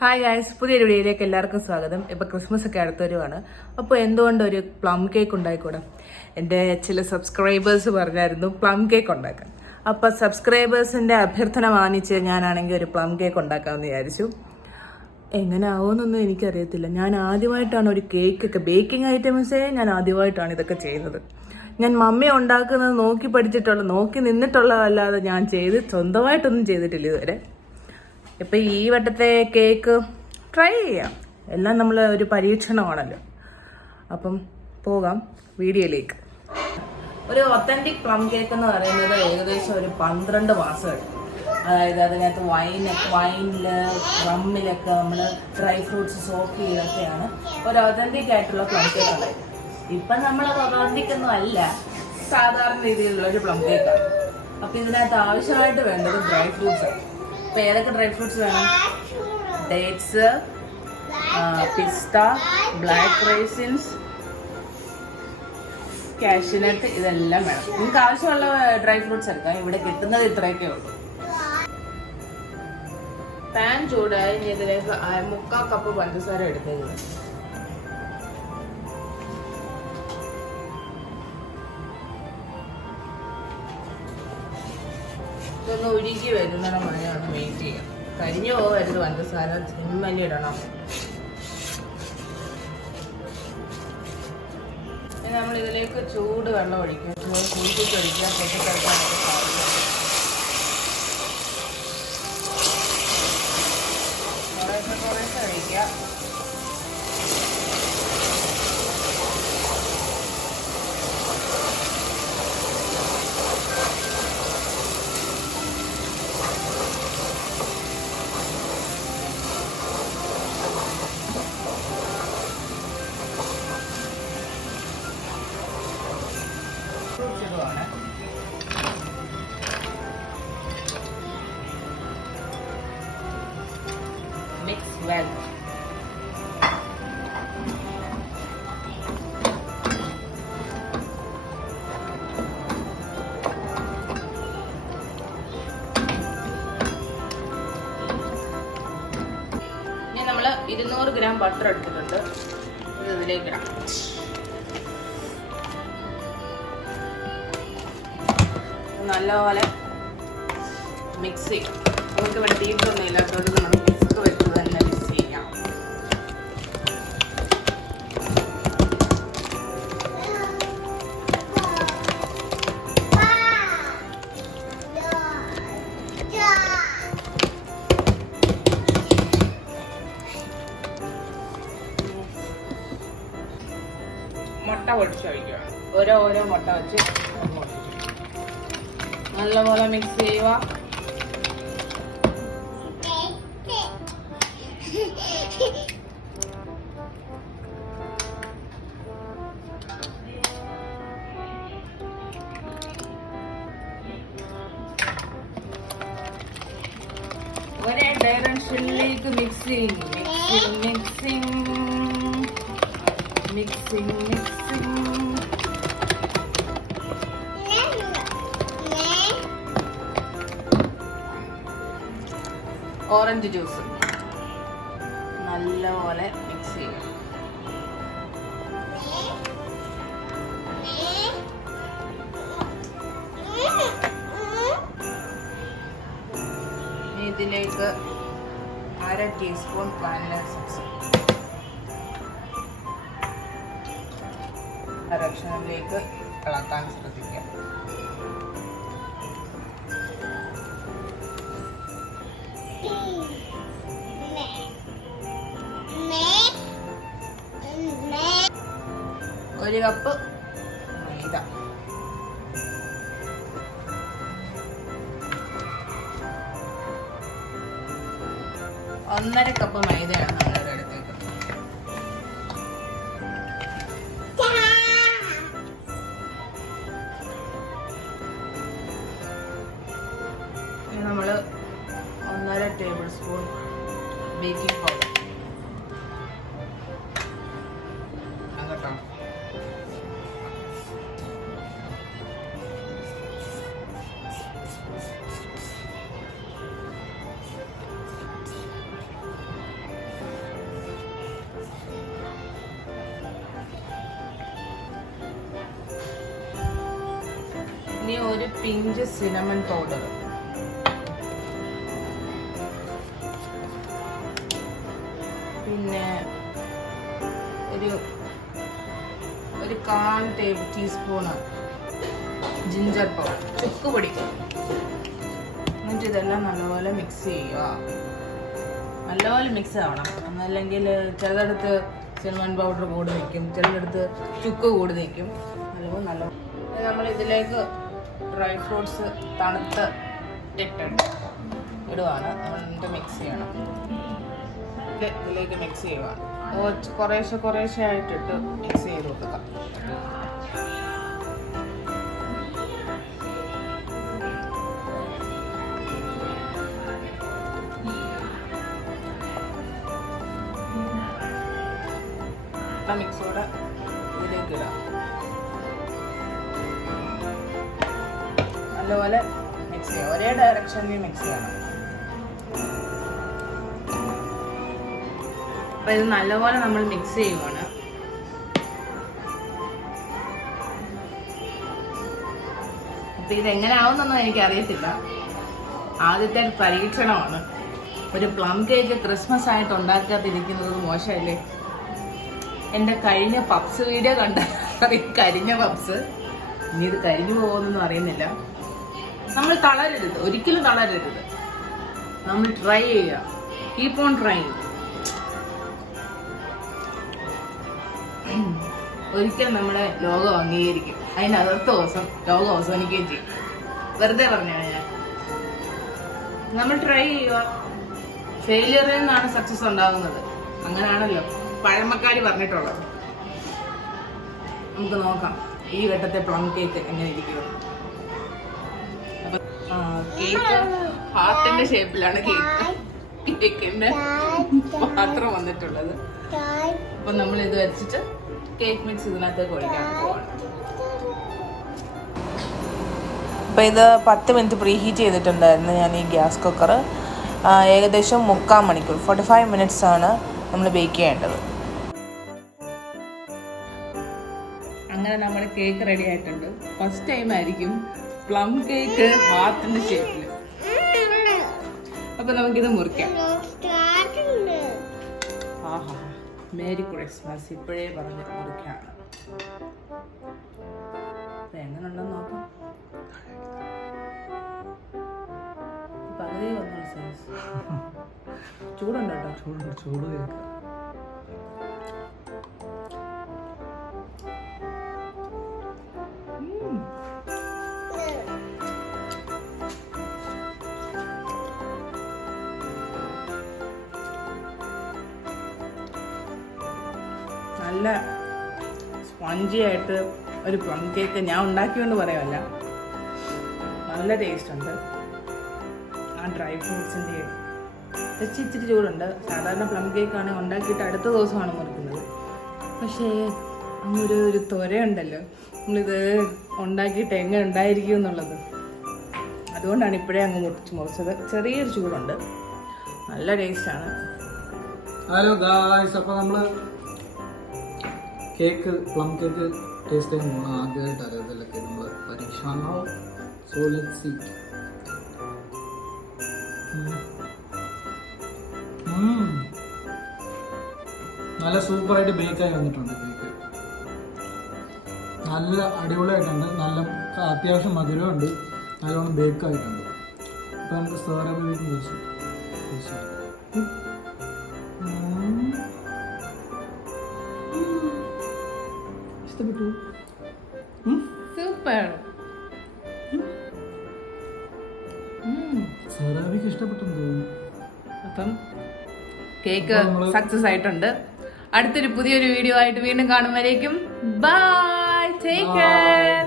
Hi guys, പുതിയൊരു വീഡിയോയിലേക്ക് എല്ലാവർക്കും സ്വാഗതം. ഇപ്പോൾ ക്രിസ്മസ് ഒക്കെ അടുത്തൊരുവാണ്. അപ്പോൾ എന്തുകൊണ്ട് ഒരു പ്ലം കേക്ക് ഉണ്ടായിക്കൂടാ? എൻ്റെ ചില സബ്സ്ക്രൈബേഴ്സ് പറഞ്ഞായിരുന്നു പ്ലം കേക്ക് ഉണ്ടാക്കാൻ. അപ്പോൾ സബ്സ്ക്രൈബേഴ്സിൻ്റെ അഭ്യർത്ഥന മാനിച്ച് ഞാനാണെങ്കിൽ ഒരു പ്ലം കേക്ക് ഉണ്ടാക്കാമെന്ന് വിചാരിച്ചു. എങ്ങനെ ആവുമെന്നൊന്നും എനിക്കറിയത്തില്ല. ഞാൻ ആദ്യമായിട്ടാണ് ഒരു കേക്കൊക്കെ, ബേക്കിംഗ് ഐറ്റംസേ ഞാൻ ആദ്യമായിട്ടാണ് ഇതൊക്കെ ചെയ്യുന്നത്. ഞാൻ മമ്മി ഉണ്ടാക്കുന്നത് നോക്കി നിന്നിട്ടുള്ളതല്ലാതെ ഞാൻ സ്വന്തമായിട്ടൊന്നും ചെയ്തിട്ടില്ല ഇതുവരെ. ഇപ്പം ഈ വട്ടത്തെ കേക്ക് ട്രൈ ചെയ്യാം. എല്ലാം നമ്മൾ ഒരു പരീക്ഷണമാണല്ലോ. അപ്പം പോകാം വീഡിയോയിലേക്ക്. ഒരു ഒത്തൻറ്റിക് പ്ലം കേക്ക് എന്ന് പറയുന്നത് ഏകദേശം ഒരു 12 മാസം എടുക്കും. അതായത് അതിനകത്ത് വൈനിൽ റമ്മിലൊക്കെ നമ്മൾ ഡ്രൈ ഫ്രൂട്ട്സ് സോക്ക് ചെയ്തൊക്കെയാണ് ഒരു ഒത്തൻറ്റിക് ആയിട്ടുള്ള പ്ലം കേക്ക് ഉണ്ടായത്. ഇപ്പം നമ്മളത് ഒത്തൻറ്റിക് ഒന്നും അല്ല, സാധാരണ രീതിയിലുള്ള ഒരു പ്ലം കേക്കാണ്. അപ്പം ഇതിനകത്ത് ആവശ്യമായിട്ട് വേണ്ടത് ഡ്രൈ ഫ്രൂട്ട്സ് ആണ്. ഇപ്പം ഏതൊക്കെ ഡ്രൈ ഫ്രൂട്ട്സ് വേണം? ഡേറ്റ്സ്, പിസ്ത, ബ്ലാക്ക് റൈസിൻസ്, കാഷ്യൂനട്ട്, ഇതെല്ലാം വേണം. നിങ്ങൾക്ക് ആവശ്യമുള്ള ഡ്രൈ ഫ്രൂട്ട്സ് എടുക്കാം. ഇവിടെ കിട്ടുന്നത് ഇത്രയൊക്കെ ഉള്ളൂ. പാൻ ചൂടായി ഇതിലേക്ക് 3/4 കപ്പ് പഞ്ചസാര എടുത്തേക്കുന്നത്. ഇതൊന്ന് ഉരുകി വരുന്നിടം വരെ ഒന്ന് വെയിറ്റ് ചെയ്യാം. കരിഞ്ഞു പോകരുത്, പഞ്ചസാര സിമ്മലി ഇടണം. നമ്മൾ ഇതിലേക്ക് ചൂട് വെള്ളം ഒഴിക്കും. കുളിപ്പിച്ചൊഴിക്കുക, പൊട്ടിക്കളിക്കാൻ കുറേശ്ശെ ഒഴിക്കുക. Mix well. ഇനി നമ്മൾ 200 ഗ്രാം ബട്ടർ എടുത്തിട്ടുണ്ട്. ഇത് ഇതിലേക്ക് ഇടാം. നല്ലപോലെ മിക്സ് ചെയ്യും. നമുക്ക് ഇവിടെ തീറ്റൊന്നും ഇല്ലാത്തതുകൊണ്ട് നമ്മൾ വിസ്ക് വെച്ച് തന്നെ മിക്സ് ചെയ്യാം. മുട്ട പൊടിച്ചൊഴിക്കുക. ഓരോ മുട്ട വെച്ച് നല്ലപോലെ മിക്സ് ചെയ്യുക. ഒരേ ഡയറക്ഷനിലേക്ക് മിക്സിങ്. ഓറഞ്ച് ജ്യൂസ് നല്ലപോലെ മിക്സ് ചെയ്യുക. ഇതിലേക്ക് 1/2 ടീസ്പൂൺ വാനില എസൻസ്, ഡയറക്ഷനിലേക്ക് ഇളക്കാൻ ശ്രദ്ധിക്കുക. ഒരു കപ്പ് മൈദ, ഒന്നര കപ്പ് മൈദയാണ് നമ്മളിവിടെ എടുത്തേക്കുന്നത്. നമ്മൾ 1.5 ടേബിൾ സ്പൂൺ ബേക്കിംഗ് പൗഡർ കേട്ടോ. ഇനി ഒരു പിഞ്ച് സിനമൺ പൗഡർ, പിന്നെ ഒരു 1/4 ടീസ്പൂണ് ജിഞ്ചർ പൗഡർ, ചുക്ക് പൊടി. എന്നിട്ട് ഇതെല്ലാം നല്ലപോലെ മിക്സ് ചെയ്യുക. നല്ലപോലെ മിക്സ് ആവണം, എന്നല്ലെങ്കിൽ ചിലയിടത്ത് സിനമൺ പൗഡർ കൂടി നിൽക്കും, ചിലയിടത്ത് ചുക്ക് കൂടി നിൽക്കും. അതുപോലെ നല്ല നമ്മൾ ഇതിലേക്ക് ഡ്രൈ ഫ്രൂട്ട്സ് തണുത്ത് ഇടുവാണ്. എന്നിട്ട് മിക്സ് ചെയ്യണം. ഇതിലേക്ക് മിക്സ് ചെയ്യുവാണ്. കുറേശ്ശെ ആയിട്ടിട്ട് മിക്സ് ചെയ്ത് കൊടുക്കാം. മിക്സോടെ ഇതിലേക്ക് ഇടാം. നല്ലപോലെ മിക്സ് ചെയ്യാം. ഒരേ ഡയറക്ഷനിൽ മിക്സ് ചെയ്യണം. അപ്പൊ ഇത് നല്ലപോലെ നമ്മൾ മിക്സ് ചെയ്യുവാണ്. അപ്പൊ ഇതെങ്ങനെ ആവുന്നൊന്നും എനിക്ക് അറിയത്തില്ല. ആദ്യത്തെ പരീക്ഷണമാണ്. ഒരു പ്ലം കേക്ക് ക്രിസ്മസ് ആയിട്ട് ഉണ്ടാക്കാതിരിക്കുന്നത് മോശമല്ലേ? എൻ്റെ കഴിഞ്ഞ പപ്സ് വീഡിയോ കണ്ട കരിഞ്ഞ പപ്സ്. ഇനി ഇത് കരിഞ്ഞു പോകുമെന്നൊന്നും അറിയുന്നില്ല. നമ്മൾ തളരരുത്, ഒരിക്കലും തളരരുത്. നമ്മൾ ട്രൈ ചെയ്യുക. Keep on trying. ഒരിക്കലും നമ്മുടെ ലോകം അംഗീകരിക്കും. അതിൻ്റെ അടുത്ത ദിവസം ലോകം അവസാനിക്കുകയും ചെയ്യും. വെറുതെ പറഞ്ഞാണ് ഞാൻ. നമ്മൾ ട്രൈ ചെയ്യുക. ഫെയിലിയറിൽ നിന്നാണ് സക്സസ് ഉണ്ടാകുന്നത്. അങ്ങനെയാണല്ലോ പഴമക്കാര് പറഞ്ഞിട്ടുള്ളത്. നമുക്ക് നോക്കാം ഈ വട്ടത്തെ പ്ലം കേക്ക് എങ്ങനെ ഇരിക്കും. അപ്പൊ കേക്ക് ഹാർട്ടിന്റെ ഷേപ്പിലാണ് കേക്കിന്റെ പാത്രം വന്നിട്ടുള്ളത്. അപ്പൊ നമ്മൾ ഇത് വെച്ചിട്ട് കേക്ക് മിക്സ് ഇതിനകത്തേക്ക് ഒഴിക്കാൻ പോവാണ്. അപ്പൊ ഇത് 10 മിനിറ്റ് പ്രീ ഹീറ്റ് ചെയ്തിട്ടുണ്ടായിരുന്നു ഞാൻ ഈ ഗ്യാസ് കുക്കർ. ഏകദേശം 3/4 മണിക്കൂർ 45 മിനിറ്റ്സ് ആണ് നമ്മൾ ബേക്ക് ചെയ്യേണ്ടത്. അങ്ങനെ നമ്മുടെ കേക്ക് റെഡി ആയിട്ടുണ്ട്. ഫസ്റ്റ് ടൈം ആയിരിക്കും പ്ലം കേക്ക് ഹാർട്ടിന്റെ ഷേപ്പിൽ. അപ്പൊ നമുക്കിത് മുറിക്കാം. ആഹാ, മേരി ക്രിസ്മസ് ഇപ്പോഴേ പറഞ്ഞ് മുറിക്കാണ്. എങ്ങനെ ഉണ്ടെന്ന് നോക്കാം. പകുതി വന്നു സൈസ്. ചൂടുണ്ട് കേട്ടോ. ചൂട് കേക്ക് നല്ല സ്പഞ്ചി ആയിട്ട് ഒരു പ്ലം കേക്ക് ഞാൻ ഉണ്ടാക്കിയോണ്ട് പറയുമല്ല, നല്ല ടേസ്റ്റ് ഉണ്ട്. ആ ഡ്രൈ ഫ്രൂട്ട്സിൻ്റെ ഇച്ചിരി ചൂടുണ്ട്. സാധാരണ പ്ലം കേക്കാണ് ഉണ്ടാക്കിയിട്ട് അടുത്ത ദിവസമാണ് മുറിക്കുന്നത്. പക്ഷേ അങ്ങൊരു ത്വരയുണ്ടല്ലോ, നമ്മളിത് ഉണ്ടാക്കിയിട്ട് എങ്ങനെ ഉണ്ടായിരിക്കും എന്നുള്ളത്. അതുകൊണ്ടാണ് ഇപ്പോഴേ അങ്ങ് മുറിച്ചത്. ചെറിയൊരു ചൂടുണ്ട്, നല്ല ടേസ്റ്റാണ്. ഹലോ ഗായ്സ്, അപ്പോൾ നമ്മൾ കേക്ക് പ്ലം കേക്ക് ടേസ്റ്റ് ചെയ്യാൻ പോകണം. ആദ്യമായിട്ട് അറിയത്തില്ലൊക്കെ നമ്മൾ പരീക്ഷണം. So let's see. നല്ല സൂപ്പറായിട്ട് ബേക്കായി വന്നിട്ടുണ്ട് കേക്ക്. നല്ല അടിപൊളിയായിട്ടുണ്ട്. നല്ല അത്യാവശ്യം മധുരമുണ്ട്. നല്ലോണം ബേക്കായിട്ടുണ്ട്. അപ്പോൾ നമുക്ക് സ്റ്റോറബിളിലേക്ക് ചോദിച്ചു ഇഷ്ടപ്പെട്ടു. സൂപ്പർ. സറാബിക്ക് ഇഷ്ടപ്പെട്ടെന്ന് തോന്നുന്നു. അപ്പം കേക്ക് സക്സസ് ആയിട്ടുണ്ട്. അടുത്തൊരു പുതിയൊരു വീഡിയോ ആയിട്ട് വീണ്ടും കാണുമ്പോഴേക്കും ബൈ, ടേക്ക് കെയർ.